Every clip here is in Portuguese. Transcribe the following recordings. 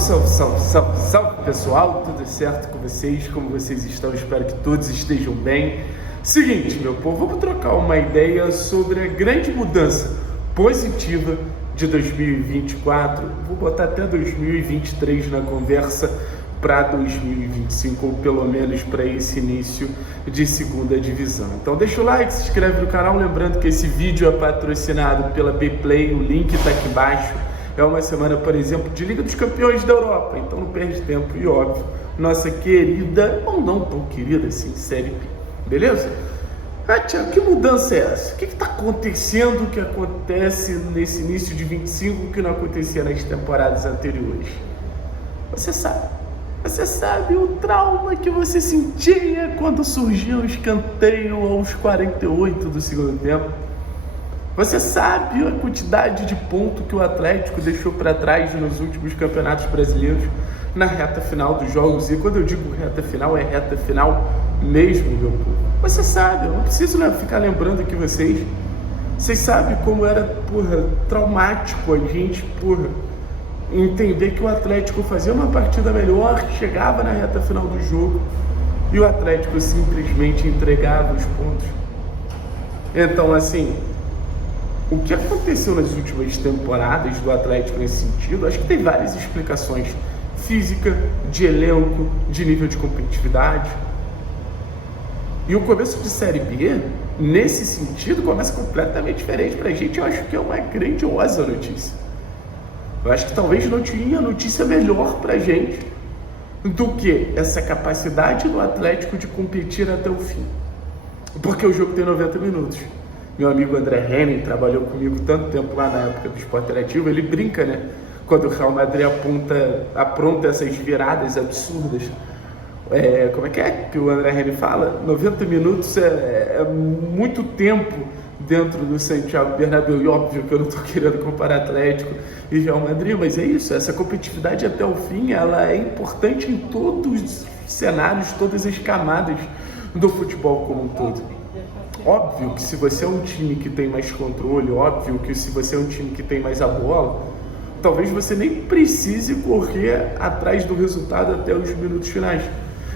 Salve, salve, salve, salve, pessoal, tudo certo com vocês? Como vocês estão? Espero que todos estejam bem. Seguinte, meu povo, vamos trocar uma ideia sobre a grande mudança positiva de 2024. Vou botar até 2023 na conversa para 2025, ou pelo menos para esse início de segunda divisão. Então deixa o like, se inscreve no canal, lembrando que esse vídeo é patrocinado pela Bplay, o link está aqui embaixo. É uma semana, por exemplo, de Liga dos Campeões da Europa, então não perde tempo e, óbvio, nossa querida, ou não tão querida assim, Série B, beleza? Tiago, que mudança é essa? O que está acontecendo que acontece nesse início de 25 que não acontecia nas temporadas anteriores? Você sabe o trauma que você sentia quando surgiu o escanteio aos 48 do segundo tempo? Você sabe a quantidade de ponto que o Atlético deixou para trás nos últimos campeonatos brasileiros na reta final dos jogos? E quando eu digo reta final, é reta final mesmo, meu povo. Você sabe, eu não preciso ficar lembrando aqui vocês sabem como era, traumático a gente, entender que o Atlético fazia uma partida melhor, chegava na reta final do jogo e o Atlético simplesmente entregava os pontos. Então, assim, o que aconteceu nas últimas temporadas do Atlético nesse sentido, acho que tem várias explicações. Física, de elenco, de nível de competitividade. E o começo de Série B, nesse sentido, começa completamente diferente pra gente. Eu acho que é uma grandiosa notícia. Eu acho que talvez não tinha notícia melhor pra gente do que essa capacidade do Atlético de competir até o fim. Porque o jogo tem 90 minutos. Meu amigo André Henning trabalhou comigo tanto tempo lá na época do Sport Interativo, ele brinca, né? Quando o Real Madrid apronta essas viradas absurdas. Como é que o André Henning fala? 90 minutos é muito tempo dentro do Santiago Bernabéu. E óbvio que eu não estou querendo comparar Atlético e Real Madrid, mas é isso, essa competitividade até o fim, ela é importante em todos os cenários, todas as camadas do futebol como um todo. Óbvio que se você é um time que tem mais controle, óbvio que se você é um time que tem mais a bola, talvez você nem precise correr atrás do resultado até os minutos finais.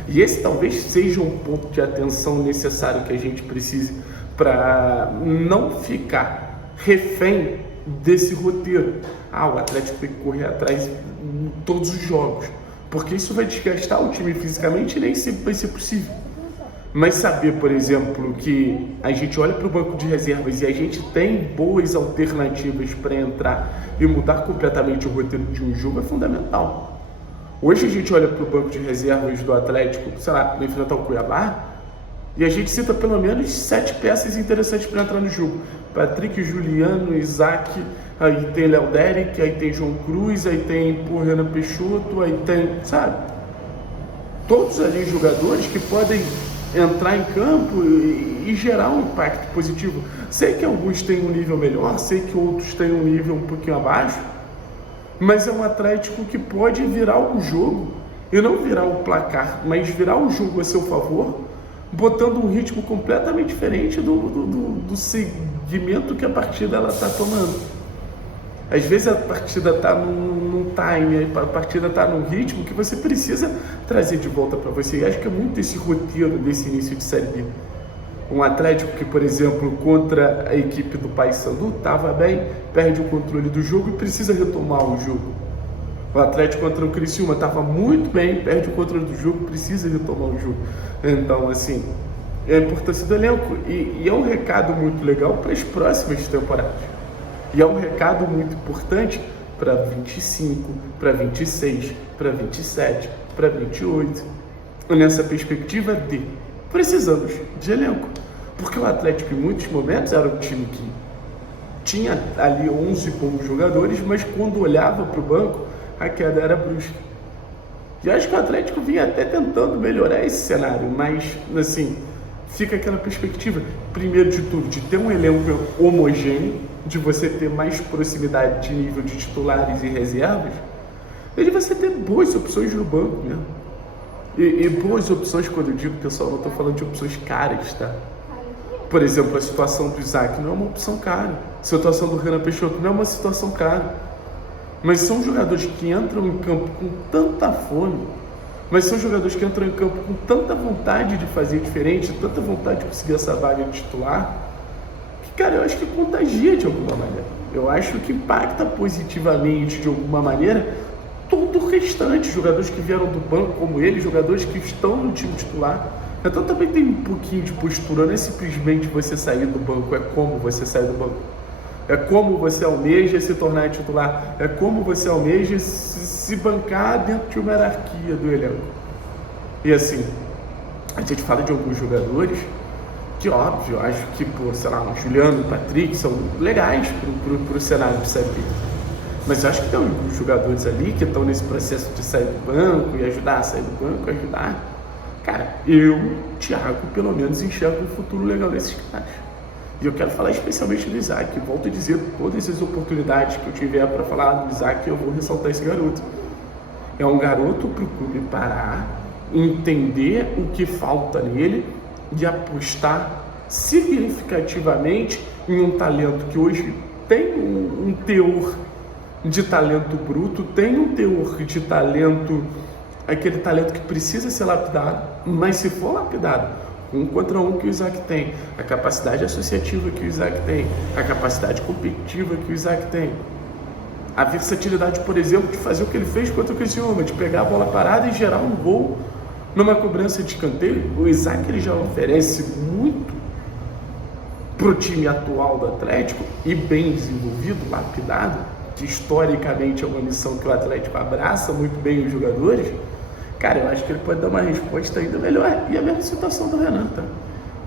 E esse talvez seja um ponto de atenção necessário que a gente precise para não ficar refém desse roteiro. O Atlético tem que correr atrás em todos os jogos, porque isso vai desgastar o time fisicamente e nem sempre vai ser possível. Mas saber, por exemplo, que a gente olha para o banco de reservas e a gente tem boas alternativas para entrar e mudar completamente o roteiro de um jogo é fundamental. Hoje a gente olha para o banco de reservas do Atlético, para enfrentar o Cuiabá, e a gente cita pelo menos 7 peças interessantes para entrar no jogo. Patrick, Juliano, Isaac, aí tem Léo Derek, aí tem João Cruz, aí tem Renan Peixoto, aí tem, todos ali jogadores que podem entrar em campo e gerar um impacto positivo. Sei que alguns têm um nível melhor, sei que outros têm um nível um pouquinho abaixo, mas é um Atlético que pode virar o jogo, e não virar o placar, mas virar o jogo a seu favor, botando um ritmo completamente diferente do segmento que a partida está tomando. Às vezes a partida está num time, a partida está num ritmo que você precisa trazer de volta para você. E acho que é muito esse roteiro desse início de Série B. Um Atlético que, por exemplo, contra a equipe do Paysandu estava bem, perde o controle do jogo e precisa retomar o jogo. O Atlético contra o Criciúma estava muito bem, perde o controle do jogo, precisa retomar o jogo. Então, assim, é a importância do elenco. E é um recado muito legal para as próximas temporadas. E é um recado muito importante para 25, para 26, para 27, para 28. Nessa perspectiva de precisamos de elenco. Porque o Atlético, em muitos momentos, era um time que tinha ali 11 bons jogadores, mas quando olhava para o banco, a queda era brusca. E acho que o Atlético vinha até tentando melhorar esse cenário, mas, assim, fica aquela perspectiva, primeiro de tudo, de ter um elenco homogêneo, de você ter mais proximidade de nível de titulares e reservas, e de você ter boas opções no banco mesmo. E boas opções, quando eu digo, pessoal, não estou falando de opções caras, tá? Por exemplo, a situação do Isaac não é uma opção cara. A situação do Renan Peixoto não é uma situação cara. mas são jogadores que entram em campo com tanta fome, mas são jogadores que entram em campo com tanta vontade de fazer diferente, tanta vontade de conseguir essa vaga de titular, que, cara, eu acho que contagia de alguma maneira. Eu acho que impacta positivamente de alguma maneira todo o restante, jogadores que vieram do banco como ele, jogadores que estão no time titular. Então também tem um pouquinho de postura, não é simplesmente você sair do banco, é como você sai do banco. É como você almeja se tornar titular, é como você almeja se bancar dentro de uma hierarquia do elenco. E assim, a gente fala de alguns jogadores que, óbvio, acho que, sei lá, o Juliano, o Patrick são legais pro cenário de Série B. Mas eu acho que tem alguns jogadores ali que estão nesse processo de sair do banco e ajudar a sair do banco, ajudar. Cara, eu, Thiago, pelo menos enxergo um futuro legal nesses caras. E eu quero falar especialmente do Isaac. Volto a dizer, todas as oportunidades que eu tiver para falar do Isaac, eu vou ressaltar esse garoto. É um garoto para o clube parar, entender o que falta nele e apostar significativamente em um talento que hoje tem um teor de talento bruto, tem um teor de talento, aquele talento que precisa ser lapidado, mas se for lapidado, 1 contra 1 que o Isaac tem, a capacidade associativa que o Isaac tem, a capacidade competitiva que o Isaac tem, a versatilidade, por exemplo, de fazer o que ele fez contra o Criciúma, de pegar a bola parada e gerar um gol numa cobrança de escanteio. O Isaac ele já oferece muito para o time atual do Atlético e bem desenvolvido, lapidado, que historicamente é uma missão que o Atlético abraça muito bem os jogadores. Cara, eu acho que ele pode dar uma resposta ainda melhor. E a mesma situação do Renan, tá?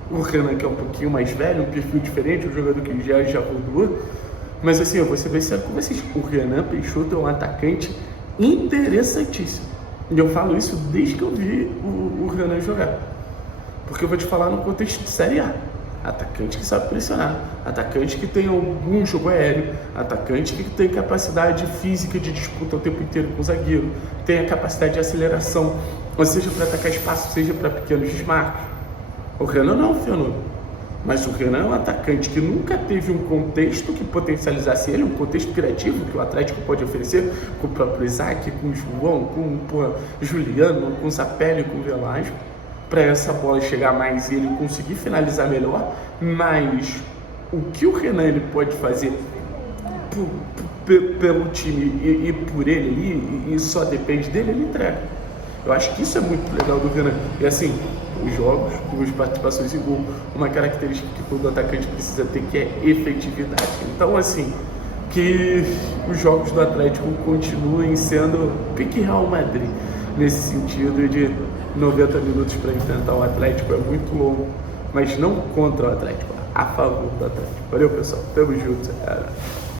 O Renan, que é um pouquinho mais velho, um perfil diferente, um jogador que já rodou. Mas assim, eu vou ser bem sério com vocês. O Renan Peixoto é um atacante interessantíssimo. E eu falo isso desde que eu vi o Renan jogar. Porque eu vou te falar no contexto de Série A. Atacante que sabe pressionar, atacante que tem algum jogo aéreo, atacante que tem capacidade física de disputa o tempo inteiro com o zagueiro, tem a capacidade de aceleração, ou seja para atacar espaço, seja para pequenos desmarques. O Renan não é um fenômeno, mas o Renan é um atacante que nunca teve um contexto que potencializasse ele, um contexto criativo que o Atlético pode oferecer, com o próprio Isaac, com o João, com o Juliano, com o Zapelli, com o Velasco, para essa bola chegar mais e ele conseguir finalizar melhor. Mas o que o Renan ele pode fazer pelo time e por ele ali, e só depende dele, ele entrega. Eu acho que isso é muito legal do Renan. E assim, os jogos, as participações em gol, uma característica que todo atacante precisa ter, que é efetividade. Então assim, que os jogos do Atlético continuem sendo pique Real Madrid, nesse sentido de 90 minutos para enfrentar o Atlético é muito longo, mas não contra o Atlético, a favor do Atlético. Valeu, pessoal. Tamo junto, cara.